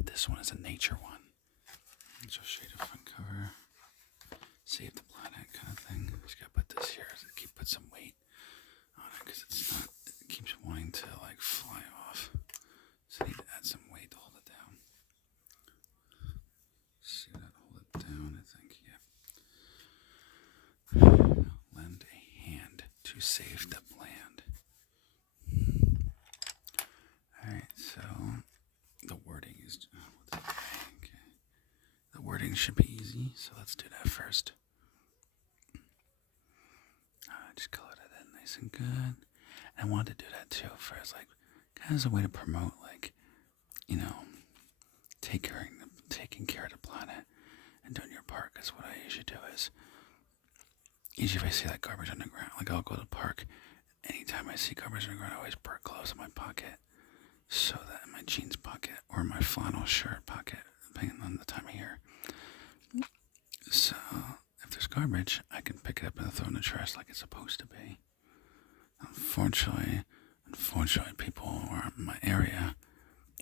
but this one is a nature one. I'll just show you the front cover. Save the planet kind of thing. Just gotta put this here to put some weight on it because it's not. It keeps wanting to like fly off. So I need to add some weight to hold it down. See that? Hold it down. I think. Yeah. Lend a hand to save the land. All right. So the wording is. Okay. The wording should be easy. So let's do that first. Just color it in nice and good. And I wanted to do that too for as like kind of as a way to promote like, you know, taking care of the planet and doing your part. Because what I usually do is usually if I see like garbage on the ground, like I'll go to the park. Anytime I see garbage on the ground, I always put clothes in my pocket, so that in my jeans pocket or my flannel shirt pocket, depending on the time of year. So if there's garbage, I can pick it up and throw it in the trash like it's supposed to be. Unfortunately, people around my area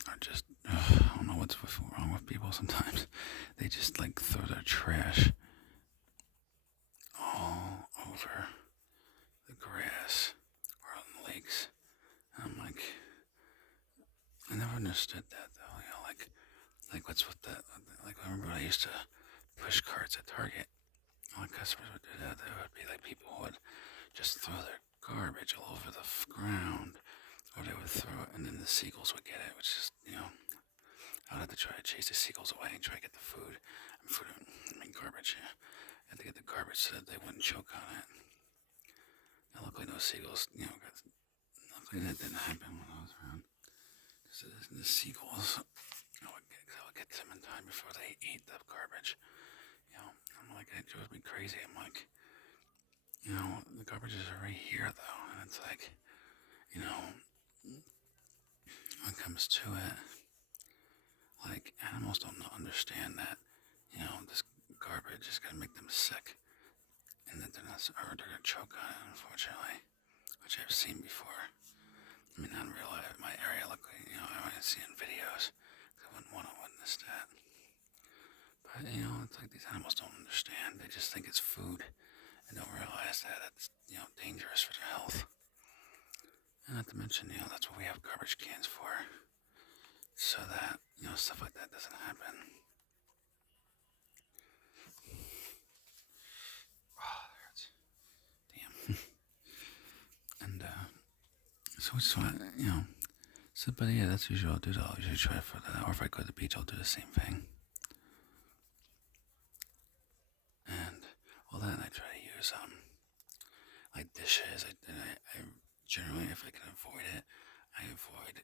are just, I don't know what's wrong with people sometimes. They just like throw their trash all over the grass or on the lakes. And I'm like, I never understood that though. You know, like what's with that? Like I remember when I used to push carts at Target. All the customers would do that. There would be like people who would just throw their garbage all over the ground, or they would throw it, and then the seagulls would get it, which is, you know, I would have to try to chase the seagulls away and try to get the food. Garbage. Yeah. I had to get the garbage so that they wouldn't choke on it. Now, luckily, those seagulls, you know, luckily that didn't happen when I was around. So the seagulls, I would get them in time before they ate the garbage. You know, I'm like, it drove me crazy. I'm like, you know, the garbage is right here though, and it's like, you know, when it comes to it, like animals don't understand that, you know, this garbage is gonna make them sick, and that they're gonna choke on it, unfortunately, which I've seen before. I mean, not in real life, in my area, luckily, you know, I only see in videos. I wouldn't want to witness that. But, you know, it's like these animals don't understand. They just think it's food and don't realize that it's, you know, dangerous for their health. And not to mention, you know, that's what we have garbage cans for. So that, you know, stuff like that doesn't happen. Oh, that hurts. Damn. And, so we just want to, you know, so, but yeah, that's usually what I'll do. I'll usually try for that. Or if I go to the beach, I'll do the same thing. And, well, then I try to use, like dishes. I generally, if I can avoid it, I avoid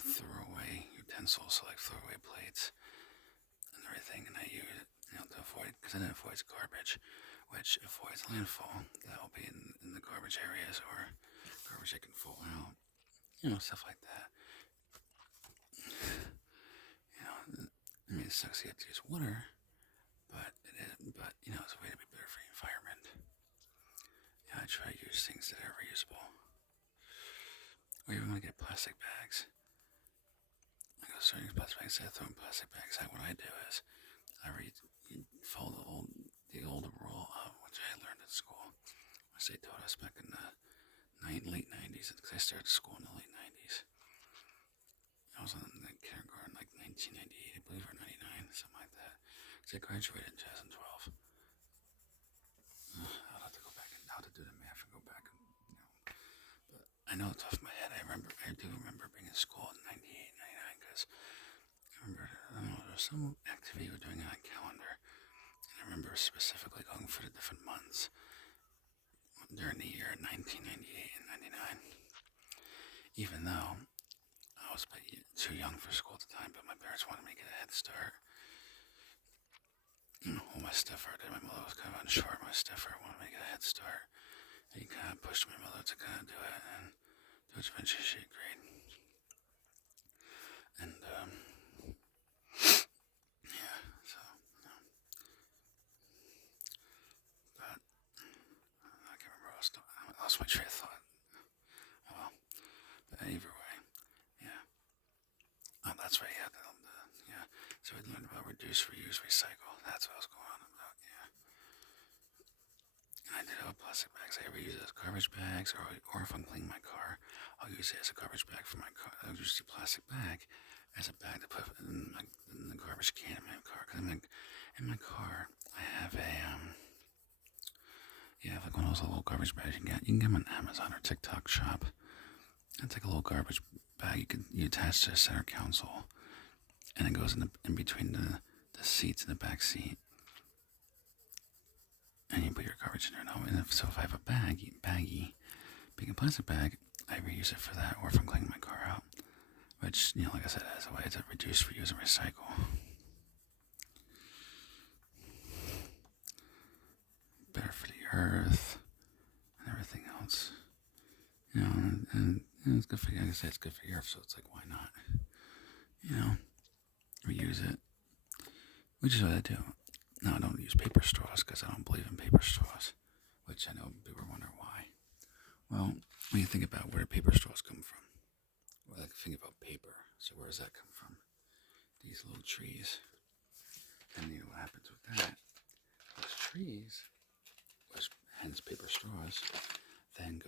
throwaway utensils, so like throwaway plates and everything, and I use it, you know, to avoid, because then it avoids garbage, which avoids landfall. That'll be in the garbage areas or garbage that can fall out, you know, stuff like that. You know, I mean, it sucks you have to use water, but you know, it's a way to be better for the environment. Yeah, I try to use things that are reusable. Or even when I get plastic bags. I go starting plastic bags, instead of throwing plastic bags out, what I do is I follow the old rule of which I learned at school, which they taught us back in the late 90s, because I started school in the late 90s. I was in kindergarten like 1998, I believe, or 99, something like that. Because I graduated in 2012. I'll have to go back and how to do the math and go back and, you know. But I know it's off my head. I do remember being in school in 98, 99, because I remember, I don't know, there was some activity we were doing on a calendar. And I remember specifically going for the different months during the year 1998 and 99. Even though I was too young for school at the time, but my parents wanted me to get a head start. Well, my stepfather did. My mother was kind of unsure. My stepfather wanted me to get a head start. And he kind of pushed my mother to kind of do it, and to which eventually she agreed. And, yeah, so, you know. But, I can't remember what I lost my train of thought. Oh well. But either way, yeah. Oh, that's right, yeah, reduce, reuse, recycle. That's what I was going on about. Yeah. I did have plastic bags. I reuse it as garbage bags, or if I'm cleaning my car, I'll use it as a garbage bag for my car. I'll use the plastic bag as a bag to put in the garbage can in my car. Cause in my car, I have a like one of those little garbage bags you can get. You can get them on Amazon or TikTok shop. It's like a little garbage bag you attach to a center console, and it goes in between the seats in the back seat. And you put your garbage in there now. And if I have a baggie, being a plastic bag, I reuse it for that, or if I'm cleaning my car out, which, like I said, as a way to reduce, reuse, and recycle. Better for the earth and everything else. And it's good for you. Like I say, it's good for the earth, so it's like, why not? Reuse it, which is what I do. Now, I don't use paper straws because I don't believe in paper straws, which I know people wonder why. Well, when you think about where do paper straws come from, well, think about paper. So where does that come from? These little trees. And what happens with that? Those trees, hence paper straws, then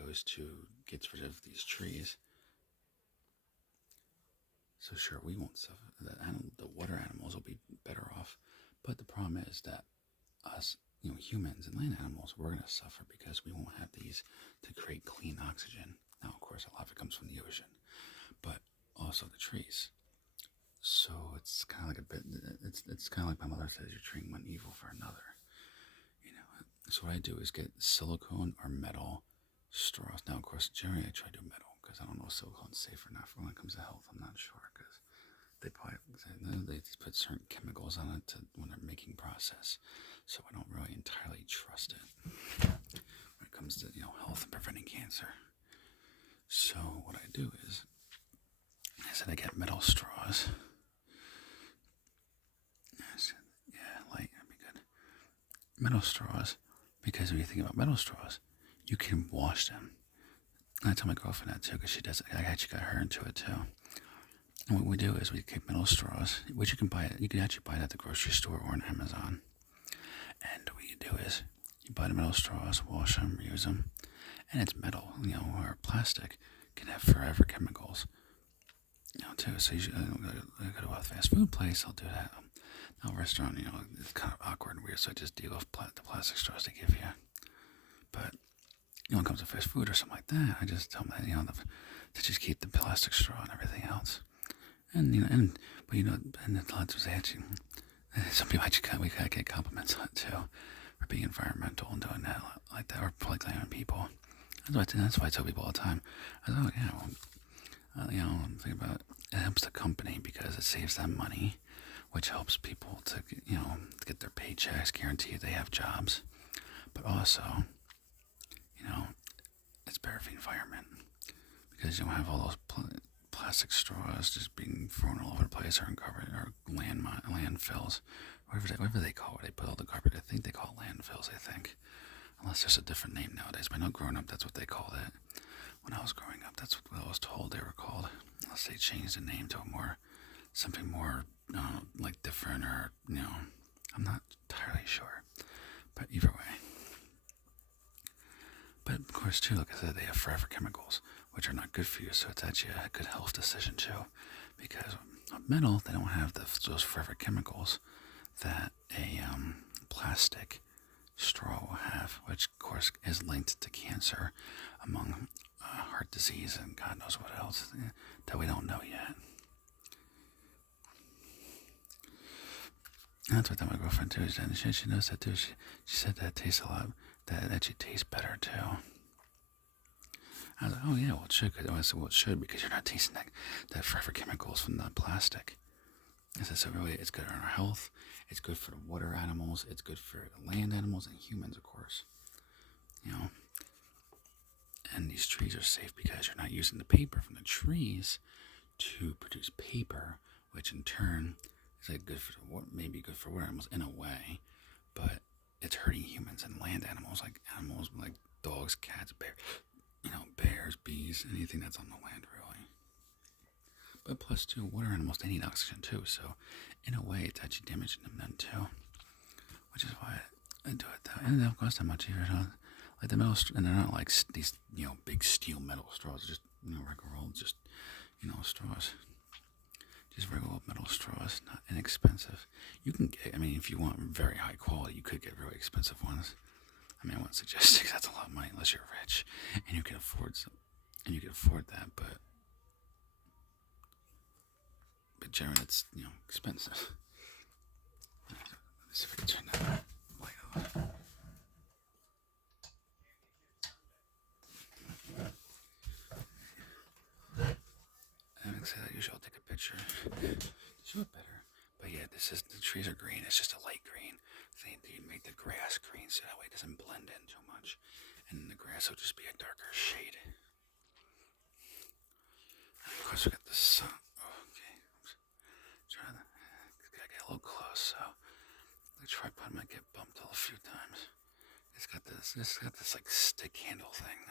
gets rid of these trees. So sure, we won't suffer. The water animals will be better off. But the problem is that us, humans and land animals, we're going to suffer because we won't have these to create clean oxygen. Now, of course, a lot of it comes from the ocean, but also the trees. So it's kind of like it's kind of like my mother says, you're trading one evil for another. So what I do is get silicone or metal straws. Now, of course, generally I try to do metal because I don't know if silicone's safe or not for when it comes to health. I'm not sure because they put certain chemicals on it when they're making process. So I don't really entirely trust it when it comes to health and preventing cancer. So what I do is I get metal straws. Light, that'd be good. Metal straws, because when you think about metal straws, you can wash them. And I tell my girlfriend that too, because she does. I actually got her into it too. And what we do is we keep metal straws, which you can buy. You can actually buy it at the grocery store or on Amazon. And what you do is you buy the metal straws, wash them, reuse them, and it's metal, or plastic can have forever chemicals, too. So you should go to a fast food place. I'll do that. Now, a restaurant, it's kind of awkward and weird, so I just deal with the plastic straws they give you. But when it comes to fast food or something like that, I just tell them that, to just keep the plastic straw and everything else. And and a lot of actually, some people we get compliments on it too, for being environmental and doing that like that, or like on people. That's why I tell people all the time. I was think about it helps the company because it saves them money, which helps people to get their paychecks, guarantee they have jobs, but also it's better for the environment because you don't have all those plastic straws just being thrown all over the place or uncovered or landfills, whatever they call it. They put all the garbage. I think they call it landfills. I think, unless there's a different name nowadays. But I know growing up, that's what they called it. When I was growing up, that's what I was told they were called. Unless they changed the name to something more like different, or I'm not entirely sure. But either way. But of course, too, like I said, they have forever chemicals, which are not good for you. So it's actually a good health decision too, because of metal, they don't have those forever chemicals that a plastic straw will have, which of course is linked to cancer, among heart disease and God knows what else that we don't know yet. And that's what I tell my girlfriend too. She knows that too. She said that it tastes a lot. That it actually tastes better too. I was like, oh yeah, well it should. I said, well it should because you're not tasting that forever chemicals from the plastic. I said, so really it's good on our health. It's good for the water animals. It's good for the land animals and humans, of course. And these trees are safe because you're not using the paper from the trees to produce paper, which in turn is maybe good for water animals in a way, but it's hurting humans and land animals like dogs, cats, bears, bears, bees, anything that's on the land really. But plus, too, water animals, they need oxygen too. So, in a way, it's actually damaging them then too. Which is why I do it that way. And they don't cost that much either. Like the metal, and they're not like these, big steel metal straws. Just, regular old, just, straws. Just regular old metal straws, not inexpensive. You can get, if you want very high quality, you could get really expensive ones. I wouldn't suggest it, that's a lot of money unless you're rich and you can afford that, but generally it's, expensive. Let's see if I can turn that light off. I would say that usually I'll take a picture to show it better. But yeah, the trees are green. It's just a light green. So you make the grass green so that way it doesn't blend in too much. And the grass will just be a darker shade. And of course we got the sun. Oh, okay. Gotta get a little close, so the tripod might get bumped a few times. It's got this like stick handle thing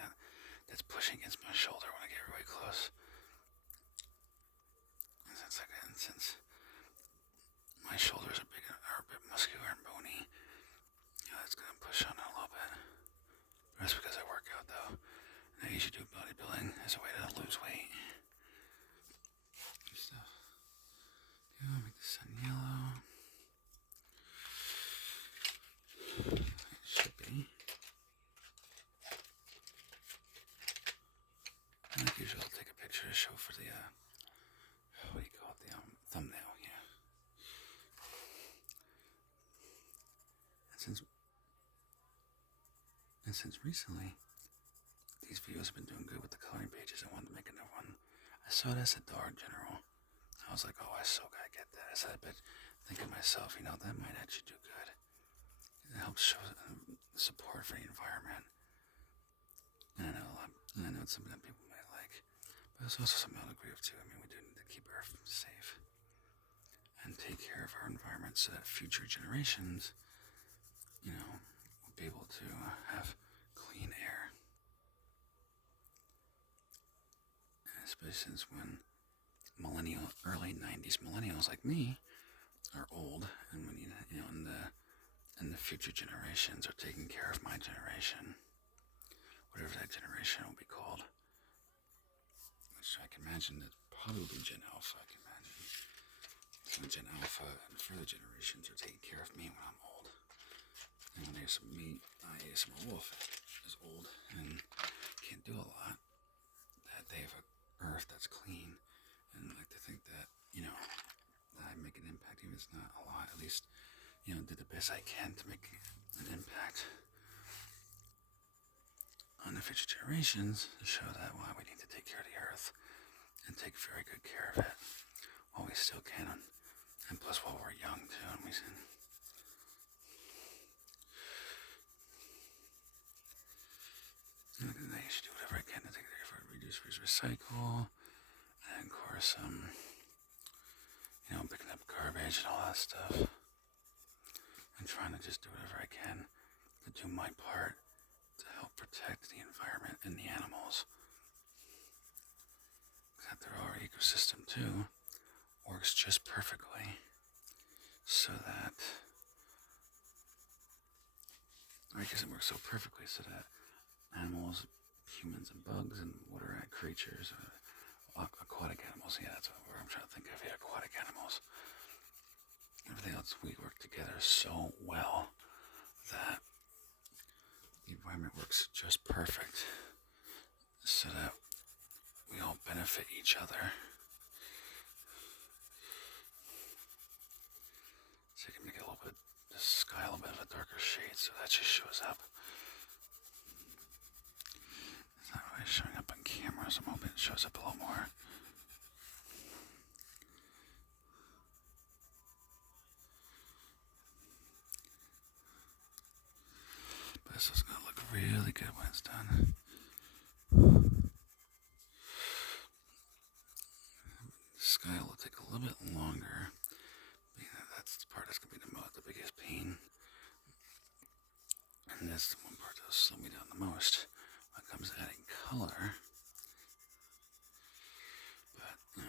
that's pushing against my shoulder when I get really close. Since my shoulders are a bit muscular and bony, it's gonna push on it a little bit. That's because I work out though. And I usually do bodybuilding as a way to lose weight. Good stuff. Make the sun yellow. It should be. And like usual, I'll take a picture to show for the what do you call it? The thumbnail, yeah. And since recently these videos have been doing good with the coloring pages, I wanted to make another one. I saw it as a dog general. I was like, oh, I so gotta get that. I said, but thinking to myself, that might actually do good. It helps show support for the environment. And I know it's something that people might like. But it's also something I'll agree with too. We do need to keep Earth safe and take care of our environment so that future generations, will be able to have clean air. And especially since when early 90s millennials like me are old, and when and the future generations are taking care of my generation, whatever that generation will be called. Which I can imagine that probably Gen Alpha, I can imagine. So Gen Alpha and further generations are taking care of me when I'm old. And when ASMR Wolf is old and can't do a lot, that they have an earth that's clean, and I like to think that, that I make an impact, even if it's not a lot, at least, do the best I can to make an impact on the future generations to show that we need to take care of the earth and take very good care of it while we still can, and plus while we're young too, and you should do whatever I can to take care of it, reduce, recycle, and of course, picking up garbage and all that stuff, and trying to just do whatever I can to do my part to help protect the environment and the animals. That our ecosystem too works just perfectly, so that it works so perfectly so that animals, humans, and bugs, and water creatures, aquatic animals, yeah, that's what I'm trying to think of, yeah, aquatic animals, everything else, we work together so well that the environment works just perfect, so that we all benefit each other. So you can make the sky a little bit of a darker shade, so that just shows up. It's not really showing up on camera, so I'm hoping it shows up a lot more. But this is going to look really good when it's done. The sky will take a little bit longer. That's the part that's going to be the biggest pain. And that's the one part that'll slow me down the most when it comes to adding color. But,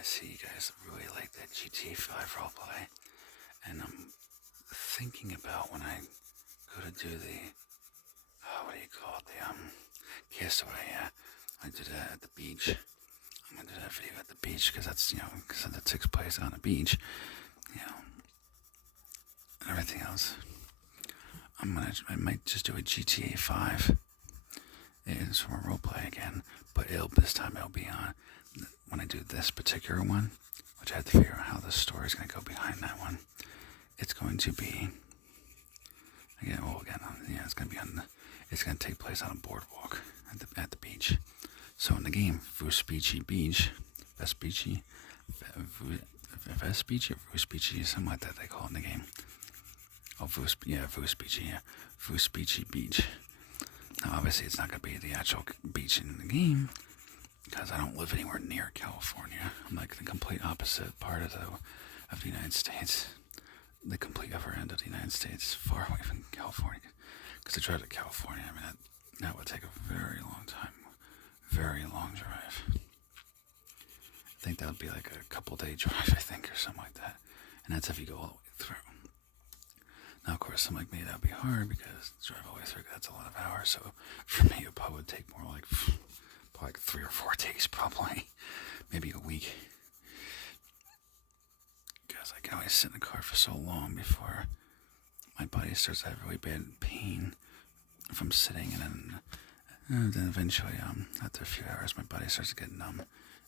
I see you guys really like that GTA 5 roleplay, and I'm thinking about when I go to do the, what do you call it, the, castaway, yeah. I do that at the beach. I'm gonna do that video at the beach, because that's, because that takes place on a beach, and everything else. I might just do a GTA 5. It's from a roleplay again, but this time it'll be on, when I do this particular one, which I have to figure out how the story is going to go behind that one. It's going to be, it's going to be it's going to take place on a boardwalk at the beach. So in the game, Vespucci Beach, Vespucci, something like that they call it in the game. Oh, Vespucci Beach. Now, obviously, it's not going to be the actual beach in the game, because I don't live anywhere near California. I'm like the complete opposite part of the United States. The complete upper end of the United States, far away from California. Because to drive to California, I mean, that would take a very long time. Very long drive. I think that would be like a couple-day drive, I think, or something like that. And that's if you go all the way through. Now, of course, something like me, that would be hard, because to drive all the way through, that's a lot of hours. So for me, it probably would take more like 3 or 4 days, probably. Maybe a week. Because I can only sit in the car for so long before my body starts to have really bad pain from sitting, and then eventually, after a few hours, my body starts to get numb,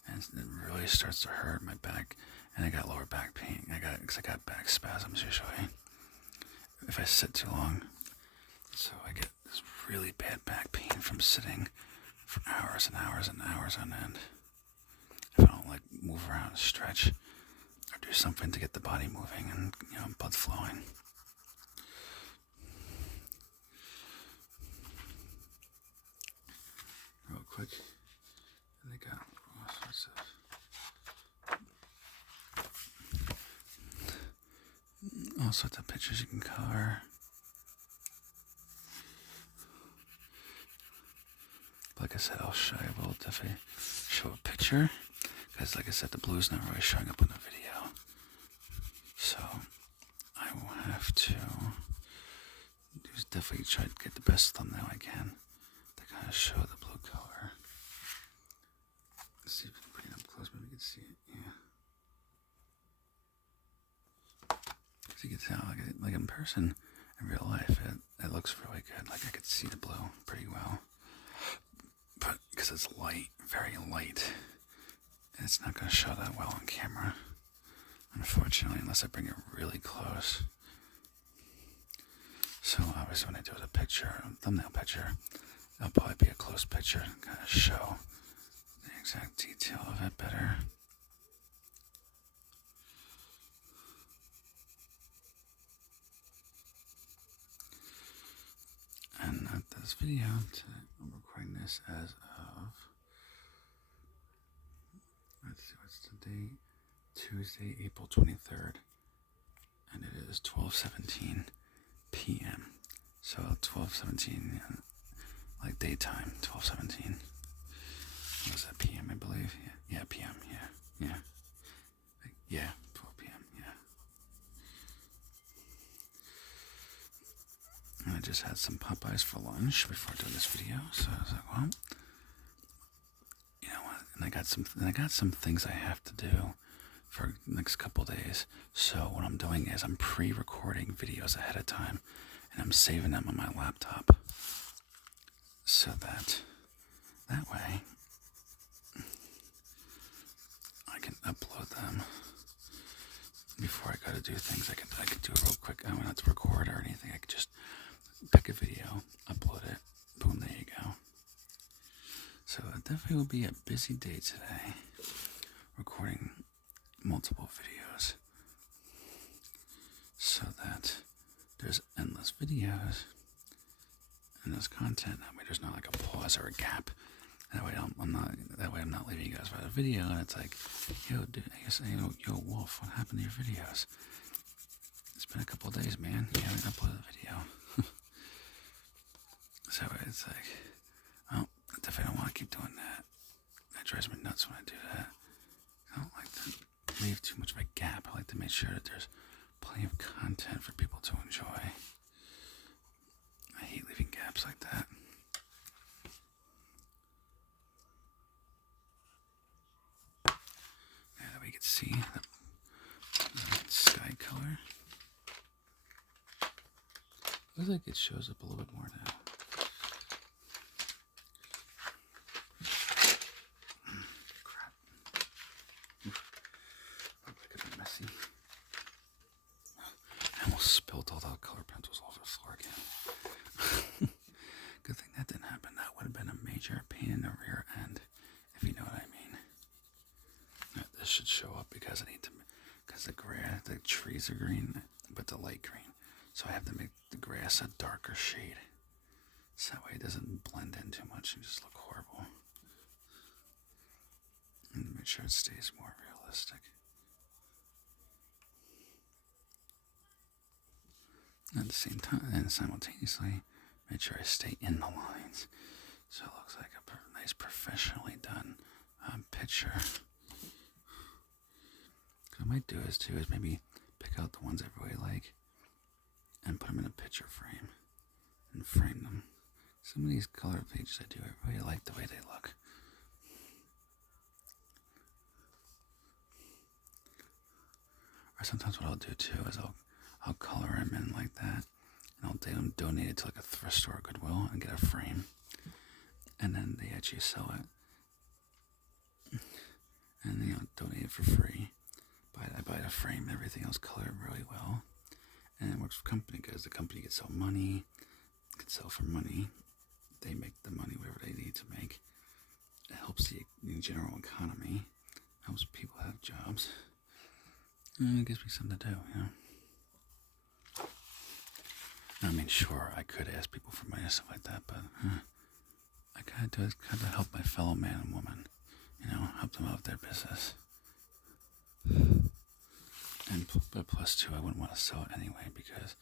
and it really starts to hurt my back, and I got lower back pain. Because I got back spasms usually if I sit too long. So I get this really bad back pain from sitting for hours and hours and hours on end. If I don't move around and stretch or do something to get the body moving and blood flowing. Real quick, they got all sorts of pictures you can color. Like I said, I will definitely show a picture, because like I said, the blue's not really showing up in the video. So I will have to definitely try to get the best thumbnail I can to kind of show the blue color. Let's see if we can bring it up close, maybe we can see it. Yeah. So you can tell, like in person, in real life, it looks really good. Like I could see the blue pretty well. But because it's light, very light, it's not going to show that well on camera, unfortunately, unless I bring it really close. So obviously when I do a picture, a thumbnail picture, it'll probably be a close picture and kind of show the exact detail of it better. And this video, I'm recording this as of, let's see, what's the date? Tuesday, April 23rd. And it is 12:17 p.m. So 12:17, like daytime, 12:17. What was that, p.m., I believe? Yeah, p.m., yeah. 12 p.m., yeah. And I just had some Popeyes for lunch before doing this video, so I was like, well, you know what, and I got some things I have to do for the next couple days. So what I'm doing is I'm pre-recording videos ahead of time, and I'm saving them on my laptop, so that way I can upload them before I gotta do things. I could do it real quick. I don't have to record or anything. I could just pick a video, upload it, boom, there you go. So it definitely will be a busy day today, recording multiple videos, so that there's endless videos and there's content. That way there's not like a pause or a gap. That way I'm not leaving you guys without a video, and it's like, yo, dude, yo, Wolf, what happened to your videos? It's been a couple of days, man. You haven't uploaded a video. So it's like, oh, I definitely don't want to keep doing that. That drives me nuts when I do that. I don't like that. leave too much of a gap. I like to make sure that there's plenty of content for people to enjoy. I hate leaving gaps like that. Yeah, we can see the sky color. Looks like it shows up a little bit more now. Crap. Look at it messy. I almost spilled all the color pencils all over the floor again. Good thing that didn't happen. That would have been a major pain in the rear end, if you know what I mean. Now, this should show up because I need to, because the trees are green, but the light green. So I have to make the grass a darker shade. So that way it doesn't blend in too much and just look horrible. And make sure it stays more realistic. At the same time, and simultaneously, make sure I stay in the lines. So it looks like a nice professionally done picture. What I might do is maybe pick out the ones I really like and put them in a picture frame and frame them. Some of these color pages I really like the way they look. Or sometimes what I'll do too is I'll color them in like that, and I'll donate it to like a thrift store or Goodwill and get a frame, and then they actually sell it, and donate it for free. I buy the frame, everything else colored really well, and it works for company because the company can sell money, can sell for money. They make the money whatever they need to make. It helps the general economy, helps people have jobs, and it gives me something to do, I mean, sure, I could ask people for money and stuff like that, but I gotta do it to help my fellow man and woman, help them out with their business. But plus two, I wouldn't want to sell it anyway because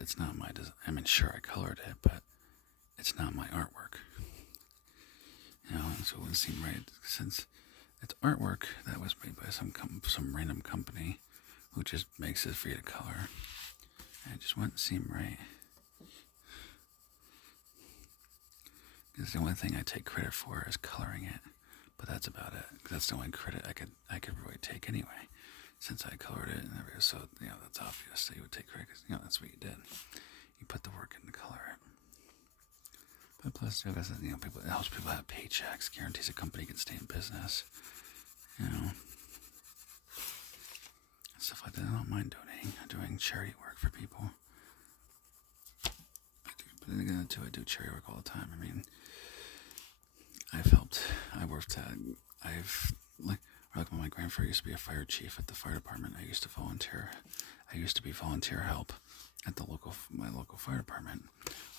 it's not my design. I mean, sure, I colored it, but it's not my artwork. So it wouldn't seem right since it's artwork that was made by some random company who just makes it for you to color. And it just wouldn't seem right. Because the only thing I take credit for is coloring it, but that's about it. That's the only credit I could really take anyway, since I colored it and everything. So that's obvious that you would take credit because that's what you did. You put the work in to color it. But plus, like I said, it helps people have paychecks, guarantees a company can stay in business, stuff like that. I don't mind doing charity work for people. I do charity work all the time. I mean, when my grandfather used to be a fire chief at the fire department, I used to volunteer. I used to be volunteer help at my local fire department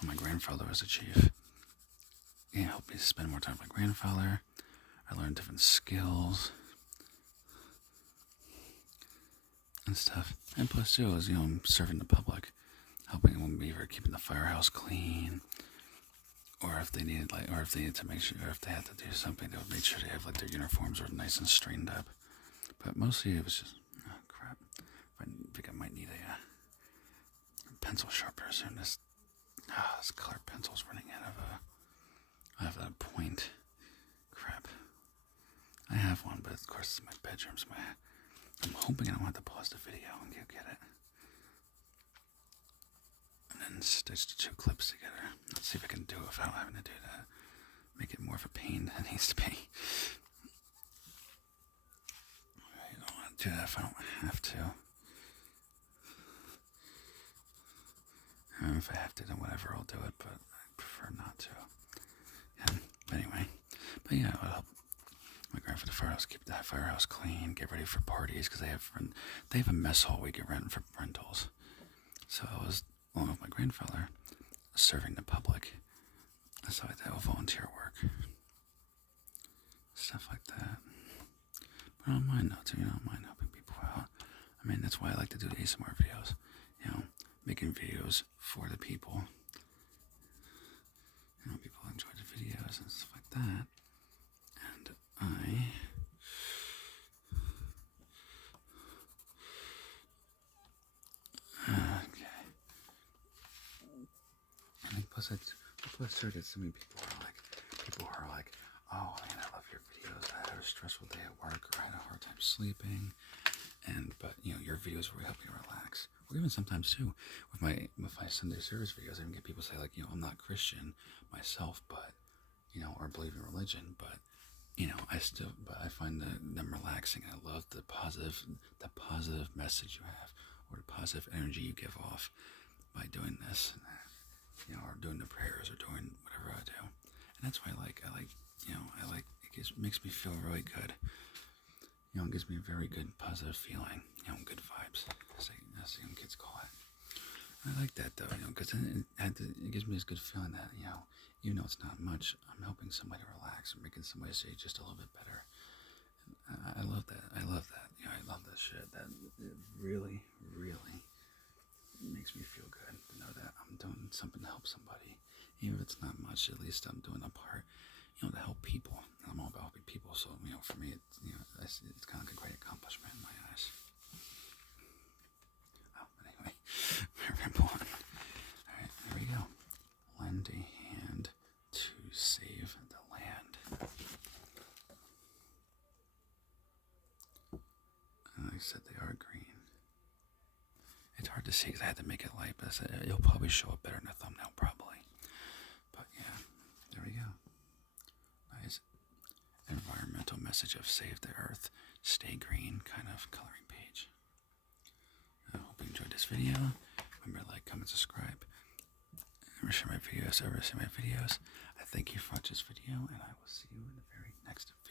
when my grandfather was a chief. He helped me spend more time with my grandfather. I learned different skills and stuff. And plus too, I was, serving the public, helping them either keeping the firehouse clean, or if they needed to make sure, or if they had to do something, they would make sure they have their uniforms were nice and straightened up. But mostly it was just, crap. I think I might need a pencil sharpener soon. This colored pencil's running out of a point. Crap. I have one, but of course it's in my bedroom, so I'm hoping I don't have to pause the video and go get it. And then stitch the two clips together. Let's see if I can do it without having to do that. Make it more of a pain than it needs to be. I don't want to do that if I don't have to. If I have to, then whatever, I'll do it, but I prefer not to. Yeah, but anyway. But yeah, I'll help my grandfather firehouse, keep that firehouse clean, get ready for parties, because they have a mess hall we can rent for rentals. So I was, along with my grandfather, serving the public. So I did volunteer work. Stuff like that. But I don't mind though, too. I don't mind helping people out. I mean, that's why I like to do the ASMR videos. Making videos for the people. People enjoy the videos and stuff like that. And plus I get so many people who are like, oh man, I love your videos. I had a stressful day at work, or I had a hard time sleeping, but your videos really help me relax. Or even sometimes too, with my Sunday service videos, I even get people say like, I'm not Christian myself, but or believe in religion, but I find them relaxing. I love the positive message you have, or the positive energy you give off by doing this, or doing the prayers, or doing whatever I do. And that's why it makes me feel really good. It gives me a very good positive feeling, good vibes, as the young kids call it. I like that though, because it gives me this good feeling that, even though it's not much, I'm helping somebody relax, or making somebody's day just a little bit better. And I love that. I love that. I love that shit. That it really, really makes me feel good to know that I'm doing something to help somebody. Even if it's not much, at least I'm doing a part, to help people. I'm all about helping people, so for me, it's kind of like a great accomplishment in my eyes. Oh, but anyway, ramble on. All right, here we go. Lend a hand to save the land. And like I said, they are green. It's hard to see because I had to make it light, but it'll probably show up better in the thumbnail, probably. But yeah, there we go. Nice environmental message of save the earth, stay green kind of coloring page. I hope you enjoyed this video. Remember to like, comment, subscribe. Share my videos, I thank you for watching this video, and I will see you in the very next video.